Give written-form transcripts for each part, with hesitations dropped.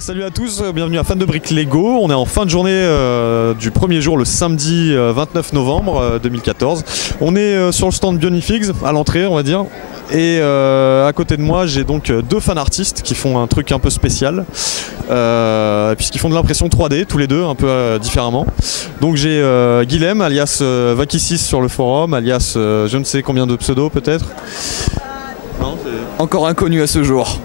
Salut à tous, bienvenue à Fan de Briques Lego. On est en fin de journée du premier jour, le samedi 29 novembre 2014. On est sur le stand Bionifigs, à l'entrée on va dire. Et à côté de moi j'ai donc deux fan artistes qui font un truc un peu spécial, puisqu'ils font de l'impression 3D tous les deux, un peu différemment. Donc j'ai Guilhem alias Vakisis sur le forum, alias je ne sais combien de pseudos peut-être. Encore inconnu à ce jour.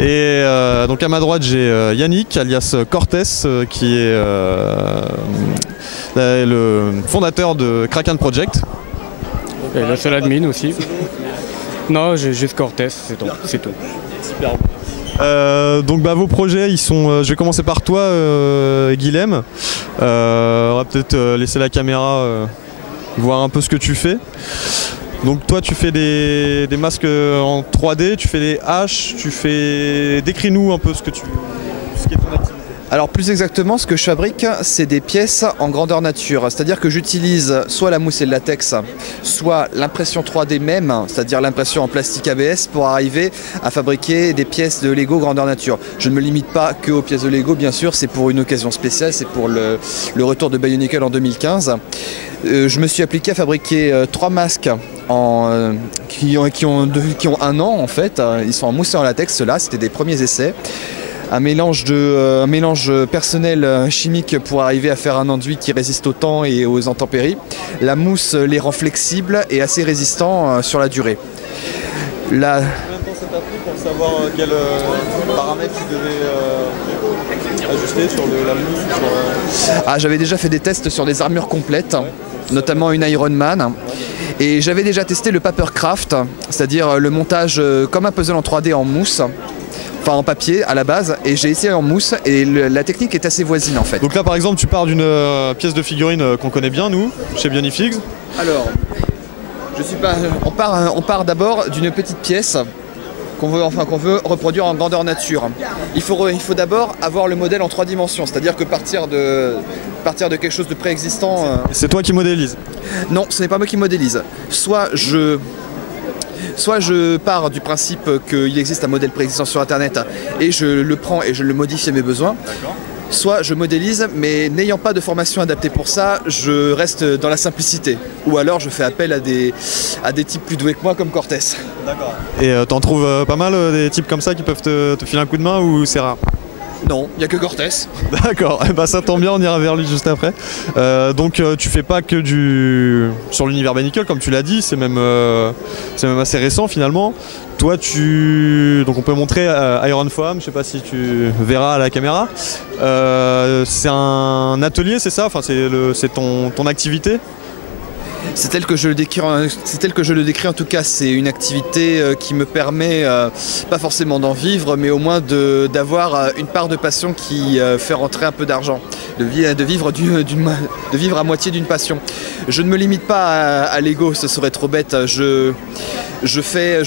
Et donc à ma droite j'ai Yannick alias Cortez qui est le fondateur de Kraken Project. Et le seul admin aussi. Non, j'ai juste Cortez, c'est tout. Super. Donc vos projets ils sont, je vais commencer par toi Guilhem. On va peut-être laisser la caméra voir un peu ce que tu fais. Donc toi tu fais des masques en 3D, tu fais des haches, décris-nous un peu ce qui est ton activité. Alors plus exactement, ce que je fabrique, c'est des pièces en grandeur nature. C'est-à-dire que j'utilise soit la mousse et le latex, soit l'impression 3D même, c'est-à-dire l'impression en plastique ABS, pour arriver à fabriquer des pièces de Lego grandeur nature. Je ne me limite pas que aux pièces de Lego, bien sûr, c'est pour une occasion spéciale, c'est pour le retour de Bionicle en 2015. Je me suis appliqué à fabriquer 3 masques qui ont 1 an en fait. Ils sont en mousse et en latex, ceux-là, c'était des premiers essais. Un mélange personnel chimique pour arriver à faire un enduit qui résiste au temps et aux intempéries. La mousse les rend flexibles et assez résistants sur la durée. Combien de temps ça t'a pris pour savoir quels paramètres tu devais ajuster sur la mousse J'avais déjà fait des tests sur des armures complètes, notamment une Iron Man. Et j'avais déjà testé le papercraft, c'est-à-dire le montage comme un puzzle en 3D en mousse. Enfin en papier à la base, et j'ai essayé en mousse et la technique est assez voisine en fait. Donc là par exemple tu pars d'une pièce de figurine qu'on connaît bien nous, chez Bionifigs. Alors, on part d'abord d'une petite pièce qu'on veut reproduire en grandeur nature. Il faut d'abord avoir le modèle en 3 dimensions, c'est-à-dire que partir de quelque chose de préexistant. C'est toi qui modélise? Non, ce n'est pas moi qui modélise. Soit je pars du principe qu'il existe un modèle préexistant sur internet et je le prends et je le modifie à mes besoins. Soit je modélise, mais n'ayant pas de formation adaptée pour ça, je reste dans la simplicité. Ou alors je fais appel à des types plus doués que moi comme Cortez. D'accord. Et t'en trouves pas mal des types comme ça qui peuvent te filer un coup de main ou c'est rare? Non, il n'y a que Cortez. D'accord, bah ça tombe bien, on ira vers lui juste après. Donc tu fais pas que sur l'univers Bionicle comme tu l'as dit, c'est même assez récent finalement. Toi donc on peut montrer Iron Foam, je sais pas si tu verras à la caméra. C'est un atelier, c'est ça? Enfin c'est ton activité? C'est tel que je le décris en tout cas, c'est une activité qui me permet, pas forcément d'en vivre, mais au moins d'avoir une part de passion qui fait rentrer un peu d'argent, de vivre à moitié d'une passion. Je ne me limite pas à Lego, ce serait trop bête, je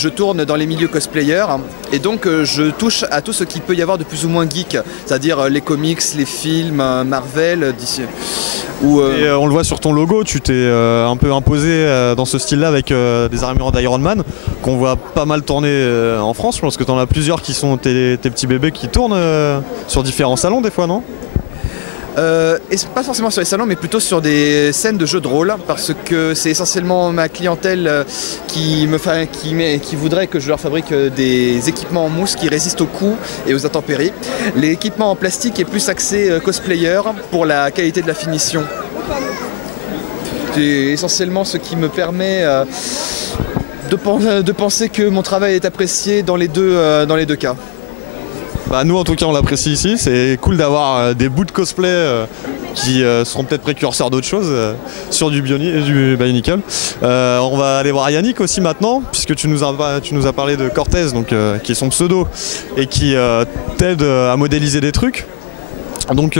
tourne dans les milieux cosplayers et donc je touche à tout ce qu'il peut y avoir de plus ou moins geek, c'est-à-dire les comics, les films, Marvel, DC. Et on le voit sur ton logo, tu t'es un peu imposé dans ce style-là avec des armures d'Iron Man qu'on voit pas mal tourner en France. Je pense que tu en as plusieurs qui sont tes petits bébés qui tournent sur différents salons des fois, non? Et pas forcément sur les salons, mais plutôt sur des scènes de jeux de rôle, parce que c'est essentiellement ma clientèle qui voudrait que je leur fabrique des équipements en mousse qui résistent aux coups et aux intempéries. L'équipement en plastique est plus axé cosplayer pour la qualité de la finition. C'est essentiellement ce qui me permet de penser que mon travail est apprécié dans les deux cas. Bah nous en tout cas on l'apprécie ici, c'est cool d'avoir des bouts de cosplay qui seront peut-être précurseurs d'autres choses sur du Bionicle. On va aller voir Yannick aussi maintenant, puisque tu nous as parlé de Cortez, donc, qui est son pseudo, et qui t'aide à modéliser des trucs. Donc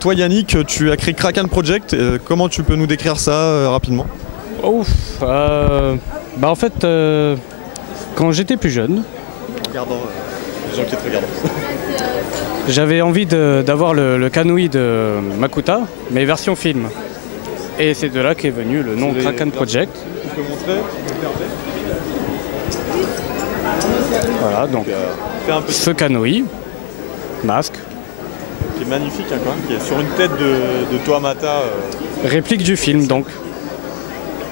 toi Yannick, tu as créé Kraken Project, comment tu peux nous décrire ça rapidement? En fait, quand j'étais plus jeune, j'avais envie d'avoir le Kanui de Makuta, mais version film. Et c'est de là qu'est venu le nom Kraken Project. Tu peux montrer? Voilà, donc ce Kanui. masque. Qui est magnifique hein, quand même, qui est sur une tête de Toamata. Réplique du film donc,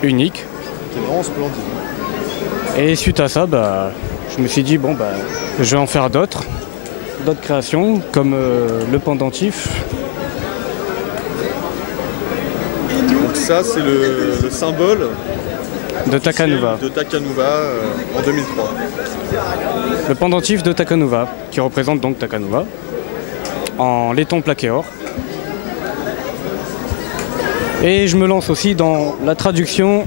unique. Qui est vraiment splendide. Et suite à ça, bah, je me suis dit, bon, bah, je vais en faire d'autres créations, comme le pendentif. Donc ça, c'est le symbole De Takanuva. De Takanuva en 2003. Le pendentif de Takanuva, qui représente donc Takanuva, en laiton plaqué or. Et je me lance aussi dans la traduction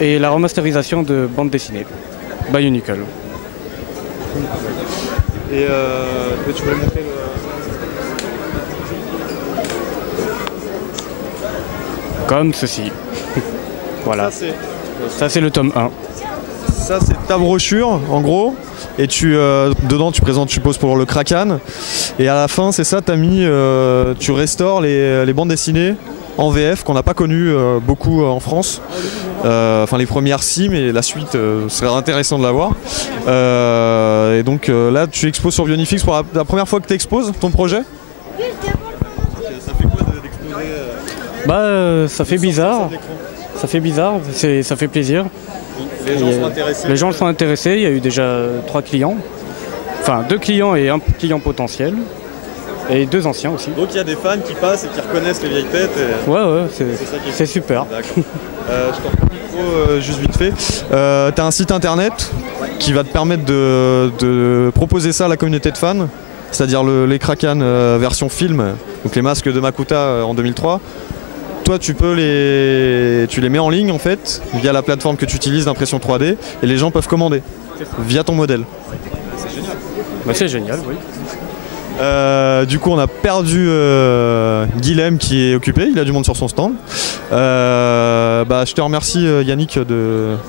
et la remasterisation de bandes dessinées, Bionicle. Et tu voulais montrer Comme ceci. Voilà. Ça c'est le tome 1. Ça c'est ta brochure en gros. Et dedans tu présentes, je suppose, pour le Kraken. Et à la fin, c'est ça, tu restaures les bandes dessinées en VF qu'on n'a pas connues beaucoup en France. Enfin les premières si, mais la suite serait intéressant de la voir. Et donc là tu exposes sur Bionifix pour la première fois que tu exposes ton projet. Ça fait quoi d'exposer ça fait bizarre. Ça fait bizarre, ça fait plaisir. Les gens sont intéressés. Les gens sont intéressés, il y a eu déjà 3 clients. Enfin 2 clients et 1 client potentiel. Et 2 anciens aussi. Donc il y a des fans qui passent et qui reconnaissent les vieilles têtes. Ouais, c'est super. Je t'en prends le micro juste vite fait. Tu as un site internet qui va te permettre de proposer ça à la communauté de fans, c'est-à-dire les Kraken version film, donc les masques de Makuta en 2003. Toi tu les mets en ligne en fait via la plateforme que tu utilises d'impression 3D et les gens peuvent commander via ton modèle. C'est génial. C'est génial, oui. Du coup on a perdu Guilhem qui est occupé, il a du monde sur son stand. Je te remercie Yannick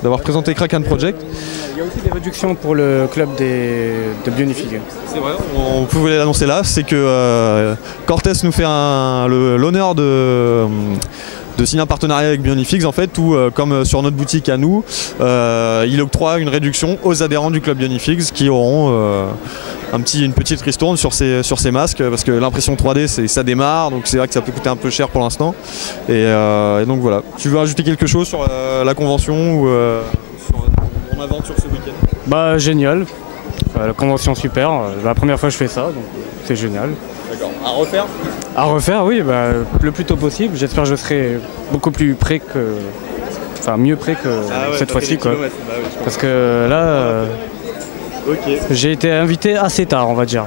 d'avoir présenté Kraken Project. Il y a aussi des réductions pour le club de Bionifig. C'est vrai, on pouvait l'annoncer là, c'est que Cortés nous fait l'honneur de signer un partenariat avec Bionifix en fait, où comme sur notre boutique à nous, il octroie une réduction aux adhérents du club Bionifix qui auront une petite ristourne sur ces masques, parce que l'impression 3D ça démarre, donc c'est vrai que ça peut coûter un peu cher pour l'instant. Et donc voilà. Tu veux ajouter quelque chose sur la convention ou sur ton aventure ce week-end? Génial. La convention super. La première fois que je fais ça, donc c'est génial. D'accord. À refaire? À refaire, oui, le plus tôt possible. J'espère que je serai beaucoup plus près que. Enfin, mieux près que cette fois-ci, quoi. Parce que là. J'ai été invité assez tard, on va dire.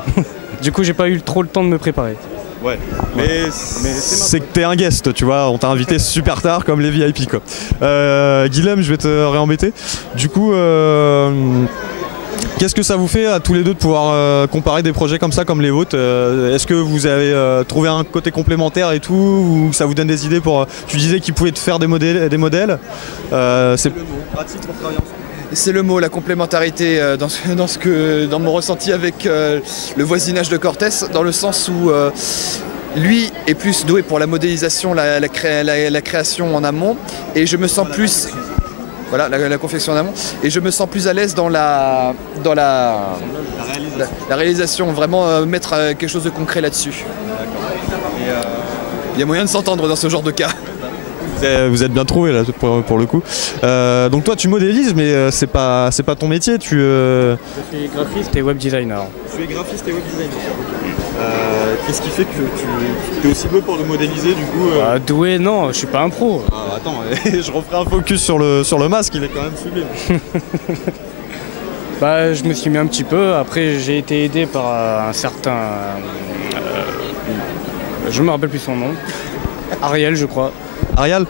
Du coup, j'ai pas eu trop le temps de me préparer. Ouais, mais c'est que t'es un guest, tu vois, on t'a invité super tard comme les VIP quoi. Guilhem, je vais te réembêter. Du coup, qu'est-ce que ça vous fait à tous les deux de pouvoir comparer des projets comme ça, comme les vôtres? Est-ce que vous avez trouvé un côté complémentaire et tout, ou ça vous donne des idées pour... Tu disais qu'ils pouvaient te faire des modèles. C'est le mot, pratique pour travailler ensemble. C'est le mot, la complémentarité dans mon ressenti avec le voisinage de Cortés, dans le sens où lui est plus doué pour la modélisation, la création en amont, et je me sens plus... Voilà, la confection en amont, et je me sens plus à l'aise dans la réalisation, vraiment mettre quelque chose de concret là-dessus. Il y a moyen de s'entendre dans ce genre de cas. Vous êtes bien trouvé là pour le coup. Donc toi tu modélises, mais c'est pas ton métier. Je suis graphiste et web designer. Tu es graphiste et web designer. Qu'est-ce qui fait que tu es aussi beau pour le modéliser du coup Doué, non, je suis pas un pro. Attends, je referai un focus sur le masque, il est quand même sublime. Je me suis mis un petit peu. Après j'ai été aidé par un certain... je me rappelle plus son nom. Ariel, je crois. Ariel.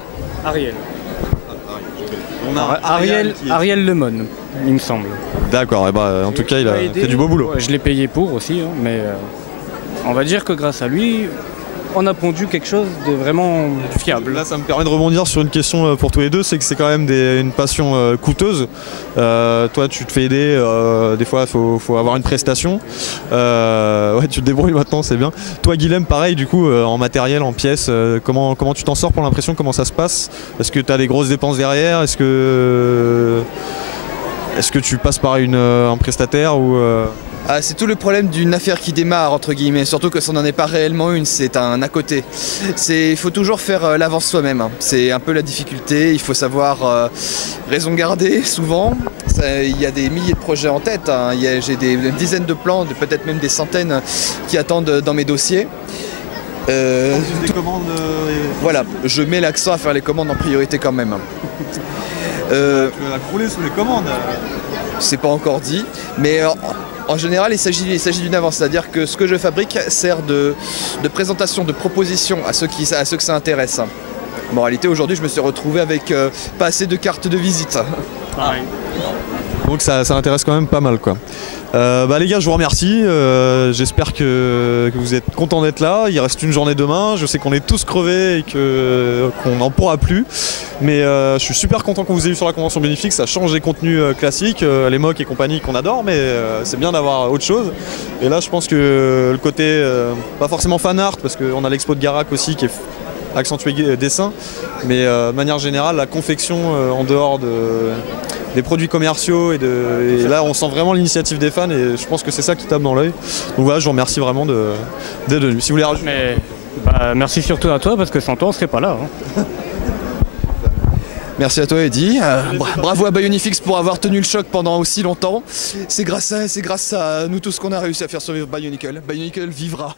On a Ariel Lemon, il me semble. D'accord, en tout cas il a fait du beau boulot. Je l'ai payé pour aussi, mais on va dire que grâce à lui, on a pondu quelque chose de vraiment fiable. Là ça me permet de rebondir sur une question pour tous les deux, c'est que c'est quand même une passion coûteuse. Toi tu te fais aider, des fois il faut avoir une prestation. Ouais, tu te débrouilles maintenant, c'est bien. Toi Guilhem, pareil du coup, en matériel, en pièces, comment tu t'en sors pour l'impression, comment ça se passe? Est-ce que tu as des grosses dépenses derrière? Est-ce que tu passes par un prestataire ou Ah, c'est tout le problème d'une affaire qui démarre, entre guillemets, surtout que ça n'en est pas réellement une, c'est un à côté. Il faut toujours faire l'avance soi-même, hein. C'est un peu la difficulté, il faut savoir raison garder souvent. Il y a des milliers de projets en tête, hein. J'ai des dizaines de plans, peut-être même des centaines qui attendent dans mes dossiers. Des commandes, voilà, je mets l'accent à faire les commandes en priorité quand même. Tu vas crouler sous les commandes. C'est pas encore dit, mais en général il s'agit d'une avance, c'est-à-dire que ce que je fabrique sert de présentation, de proposition à ceux que ça intéresse. Bon, en réalité aujourd'hui je me suis retrouvé avec pas assez de cartes de visite. Pareil. Donc ça intéresse quand même pas mal, quoi. Les gars, je vous remercie, j'espère que vous êtes contents d'être là. Il reste une journée demain, je sais qu'on est tous crevés et qu'on n'en pourra plus, mais je suis super content qu'on vous ait eu sur la convention Bionifique. Ça change des contenus classiques, les mocs et compagnie qu'on adore, mais c'est bien d'avoir autre chose. Et là je pense que le côté, pas forcément fan art, parce qu'on a l'expo de Garak aussi qui est accentué dessin, mais de manière générale la confection en dehors des produits commerciaux et là on sent vraiment l'initiative des fans et je pense que c'est ça qui tape dans l'œil. Donc voilà, je vous remercie vraiment d'être venu. Si vous voulez rajouter. Mais merci surtout à toi parce que sans toi on serait pas là, hein. Merci à toi Eddy, bravo à Bionifix pour avoir tenu le choc pendant aussi longtemps. C'est grâce à nous tous qu'on a réussi à faire survivre Bionicle. Bionicle vivra.